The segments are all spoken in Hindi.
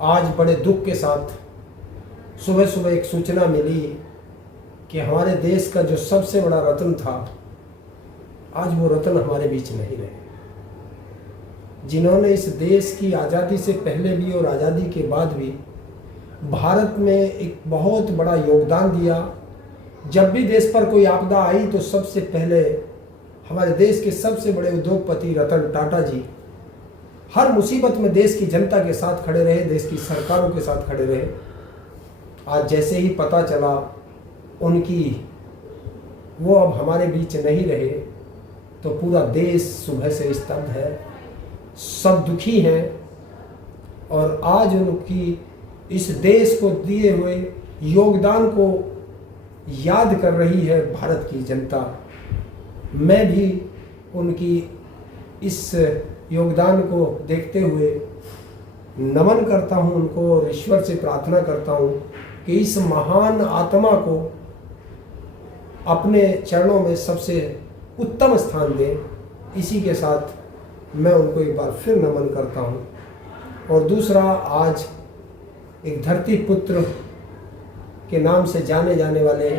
आज बड़े दुख के साथ सुबह सुबह एक सूचना मिली कि हमारे देश का जो सबसे बड़ा रत्न था, आज वो रत्न हमारे बीच नहीं रहे। जिन्होंने इस देश की आज़ादी से पहले भी और आज़ादी के बाद भी भारत में एक बहुत बड़ा योगदान दिया। जब भी देश पर कोई आपदा आई तो सबसे पहले हमारे देश के सबसे बड़े उद्योगपति रतन टाटा जी हर मुसीबत में देश की जनता के साथ खड़े रहे, देश की सरकारों के साथ खड़े रहे। आज जैसे ही पता चला उनकी वो अब हमारे बीच नहीं रहे तो पूरा देश सुबह से स्तब्ध है, सब दुखी हैं। और आज उनकी इस देश को दिए हुए योगदान को याद कर रही है भारत की जनता। मैं भी उनकी इस योगदान को देखते हुए नमन करता हूं उनको और ईश्वर से प्रार्थना करता हूं कि इस महान आत्मा को अपने चरणों में सबसे उत्तम स्थान दें। इसी के साथ मैं उनको एक बार फिर नमन करता हूं। और दूसरा, आज एक धरती पुत्र के नाम से जाने जाने वाले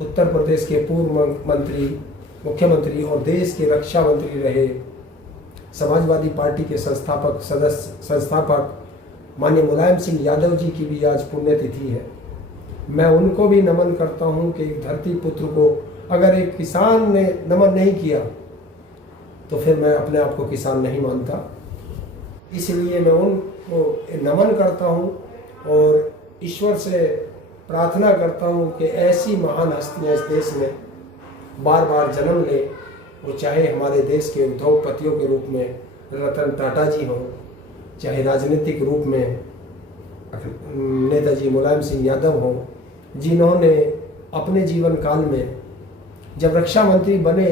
उत्तर प्रदेश के पूर्व मुख्यमंत्री और देश के रक्षा मंत्री रहे, समाजवादी पार्टी के संस्थापक माननीय मुलायम सिंह यादव जी की भी आज पुण्यतिथि है। मैं उनको भी नमन करता हूं कि एक धरती पुत्र को अगर एक किसान ने नमन नहीं किया तो फिर मैं अपने आप को किसान नहीं मानता। इसलिए मैं उनको नमन करता हूं और ईश्वर से प्रार्थना करता हूं कि ऐसी महान हस्तियां इस देश में बार बार जन्म ले। वो चाहे हमारे देश के उद्योगपतियों के रूप में रतन टाटा जी हों, चाहे राजनीतिक रूप में नेताजी मुलायम सिंह यादव हों, जिन्होंने अपने जीवन काल में जब रक्षा मंत्री बने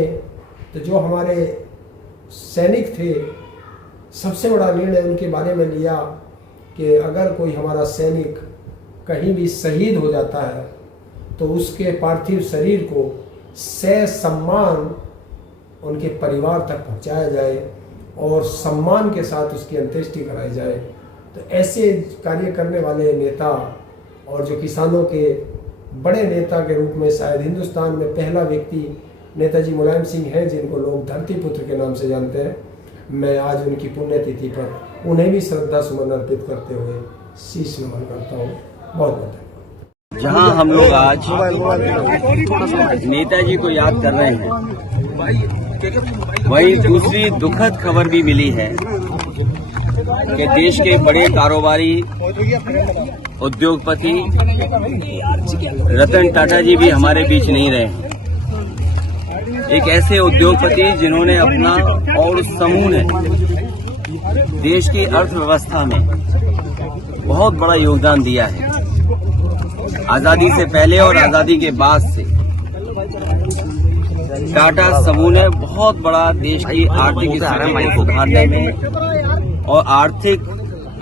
तो जो हमारे सैनिक थे, सबसे बड़ा निर्णय उनके बारे में लिया कि अगर कोई हमारा सैनिक कहीं भी शहीद हो जाता है तो उसके पार्थिव शरीर को ससम्मान उनके परिवार तक पहुंचाया जाए और सम्मान के साथ उसकी अंत्येष्टि कराई जाए। तो ऐसे कार्य करने वाले नेता और जो किसानों के बड़े नेता के रूप में शायद हिंदुस्तान में पहला व्यक्ति नेताजी मुलायम सिंह हैं, जिनको लोग धरती पुत्र के नाम से जानते हैं। मैं आज उनकी पुण्यतिथि पर उन्हें भी श्रद्धा सुमन अर्पित करते हुए शीश नमन करता हूँ। बहुत बहुत धन्यवाद। जहां हम लोग आज नेताजी को याद कर रहे हैं, वहीं दूसरी दुखद खबर भी मिली है कि देश के बड़े कारोबारी उद्योगपति रतन टाटा जी भी हमारे बीच नहीं रहे हैं। एक ऐसे उद्योगपति जिन्होंने अपना और उस समूह ने देश की अर्थव्यवस्था में बहुत बड़ा योगदान दिया है। आजादी से पहले और आजादी के बाद से टाटा समूह ने बहुत बड़ा देश की आर्थिक स्थिति को सुधारने में और आर्थिक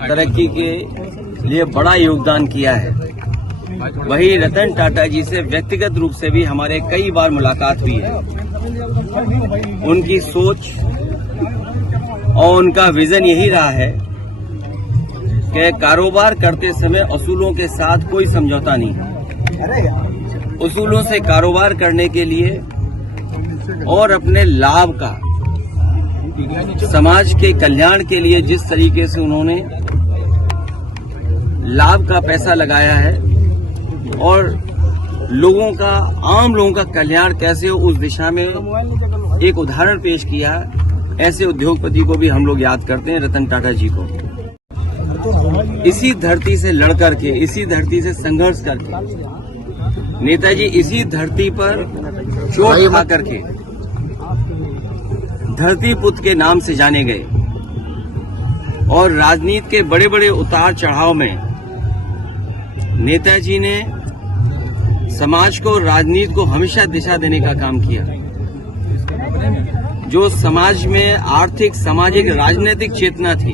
तरक्की के लिए बड़ा योगदान किया है। वही रतन टाटा जी से व्यक्तिगत रूप से भी हमारे कई बार मुलाकात हुई है। उनकी सोच और उनका विजन यही रहा है कि कारोबार करते समय असूलों के साथ कोई समझौता नहीं है। उसूलों से कारोबार करने के लिए और अपने लाभ का समाज के कल्याण के लिए जिस तरीके से उन्होंने लाभ का पैसा लगाया है और लोगों का, आम लोगों का कल्याण कैसे हो, उस दिशा में एक उदाहरण पेश किया। ऐसे उद्योगपति को भी हम लोग याद करते हैं, रतन टाटा जी को। इसी धरती से लड़ करके, इसी धरती से संघर्ष करके नेताजी इसी धरती पर चोट खा करके धरती पुत्र के नाम से जाने गए और राजनीति के बड़े बड़े उतार चढ़ाव में नेताजी ने समाज को, राजनीति को हमेशा दिशा देने का काम किया। जो समाज में आर्थिक, सामाजिक, राजनीतिक चेतना थी,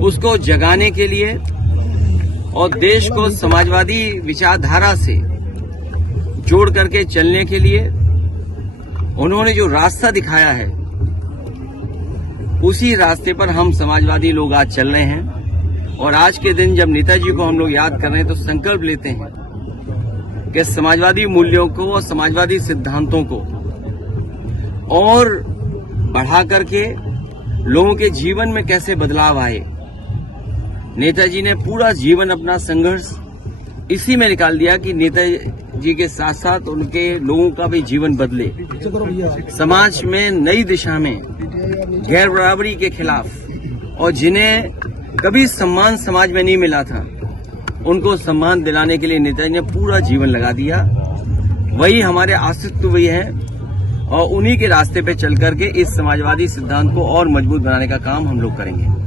उसको जगाने के लिए और देश को समाजवादी विचारधारा से जोड़ करके चलने के लिए उन्होंने जो रास्ता दिखाया है, उसी रास्ते पर हम समाजवादी लोग आज चल रहे हैं। और आज के दिन जब नेताजी को हम लोग याद कर रहे हैं तो संकल्प लेते हैं कि समाजवादी मूल्यों को और समाजवादी सिद्धांतों को और बढ़ा करके लोगों के जीवन में कैसे बदलाव आए। नेताजी ने पूरा जीवन अपना संघर्ष इसी में निकाल दिया कि नेताजी के साथ साथ उनके लोगों का भी जीवन बदले, समाज में नई दिशा में गैर बराबरी के खिलाफ और जिन्हें कभी सम्मान समाज में नहीं मिला था उनको सम्मान दिलाने के लिए नेताजी ने पूरा जीवन लगा दिया। वही हमारे अस्तित्व वही है और उन्हीं के रास्ते पे चल करके इस समाजवादी सिद्धांत को और मजबूत बनाने का काम हम लोग करेंगे।